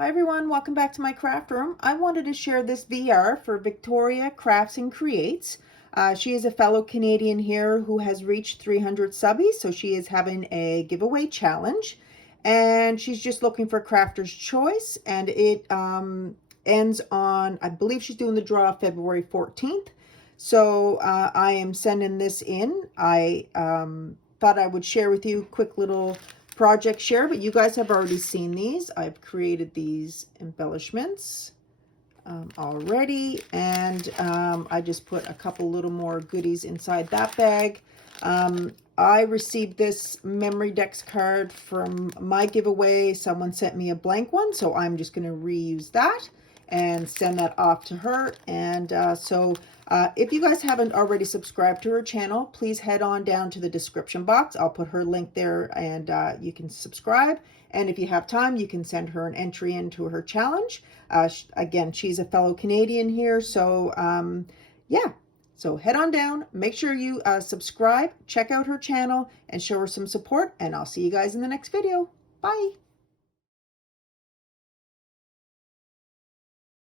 Hi everyone, welcome back to my craft room. I wanted to share this VR for Victoria Crafts and Creates. She is a fellow Canadian here who has reached 300 subbies, so she is having a giveaway challenge. And she's just looking for Crafter's Choice, and it ends on, I believe she's doing the draw February 14th. So I am sending this in. I thought I would share with you a quick little project share, but you guys have already seen these. I've created these embellishments already, and I just put a couple little more goodies inside that bag. I received this memory decks card from my giveaway. Someone sent me a blank one, so I'm just going to reuse that and send that off to her. And if you guys haven't already subscribed to her channel, please head on down to the description box. I'll put her link there, and you can subscribe. And if you have time, you can send her an entry into her challenge. Again, she's a fellow Canadian here, so yeah. So head on down, make sure you subscribe, check out her channel, and show her some support, and I'll see you guys in the next video. Bye.